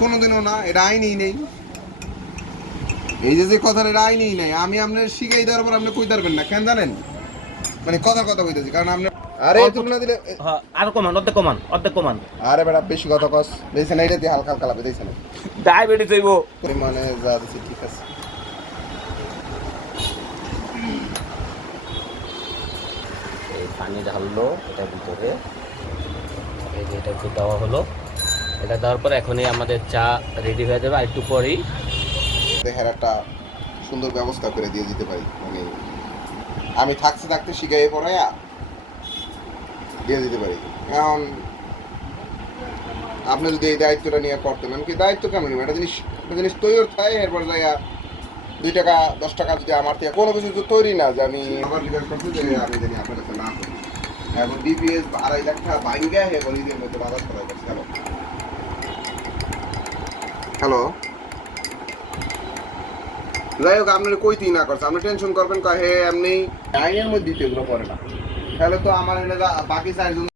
কোনোদিনও না, এটা আইনই নেই। এই যে কথাটা, এটা আইনই নেই। আমি আপনার শিখাই দেওয়ার পর আপনি কই পারবেন না কেন জানেন? মানে কথা কইতেছি, কারণ আপনি আরে তুমি না দিলে আর কমান, অর্ধেক কমান। আরে বেটা বেশি কথা কস দিয়েছেন, এইটা দিয়ে হালকা হালকা লাভে দিয়েছেন ডায়াবেটিস হইব। পরিমাণে যা দিচ্ছে ঠিক আছে। এই পানি ঢাললো এটার ভিতরে, এই যে এটা একটু দেওয়া হলো। এটা দেওয়ার পর এখনই আমাদের চা রেডি হয়ে যাবে। আর একটু পরেই দেহের একটা সুন্দর ব্যবস্থা করে দিয়ে দিতে পারি। মানে আমি থাকতে শিখাই পড়াইয়া দিয়ে দিতে পারি। এখন আপনি যদি এই দায়িত্বটা নিয়ে করতেন, আমি কি দায়িত্ব কেমন নিব? একটা জিনিস তৈরি থাকে, এরপর যাইয়া 2 টাকা 10 টাকা যদি আমার থেকে কোনো কিছু তো তৈরি না, যে আমি আবার জিজ্ঞাসা করছি যে আমি জানি আপনার কাছে না করি। এখন ডিপিএস 2.5 লাখ টাকা ভাঙ্গা এখন ঈদের মধ্যে বাজার করা করছে। হ্যালো, যাই হোক, আপনার কইতেই না করছে, আপনি টেনশন করবেন হে এমনি আইনের মধ্যে দিতে এগুলো করে না, তাহলে তো আমার বাকি 4 জন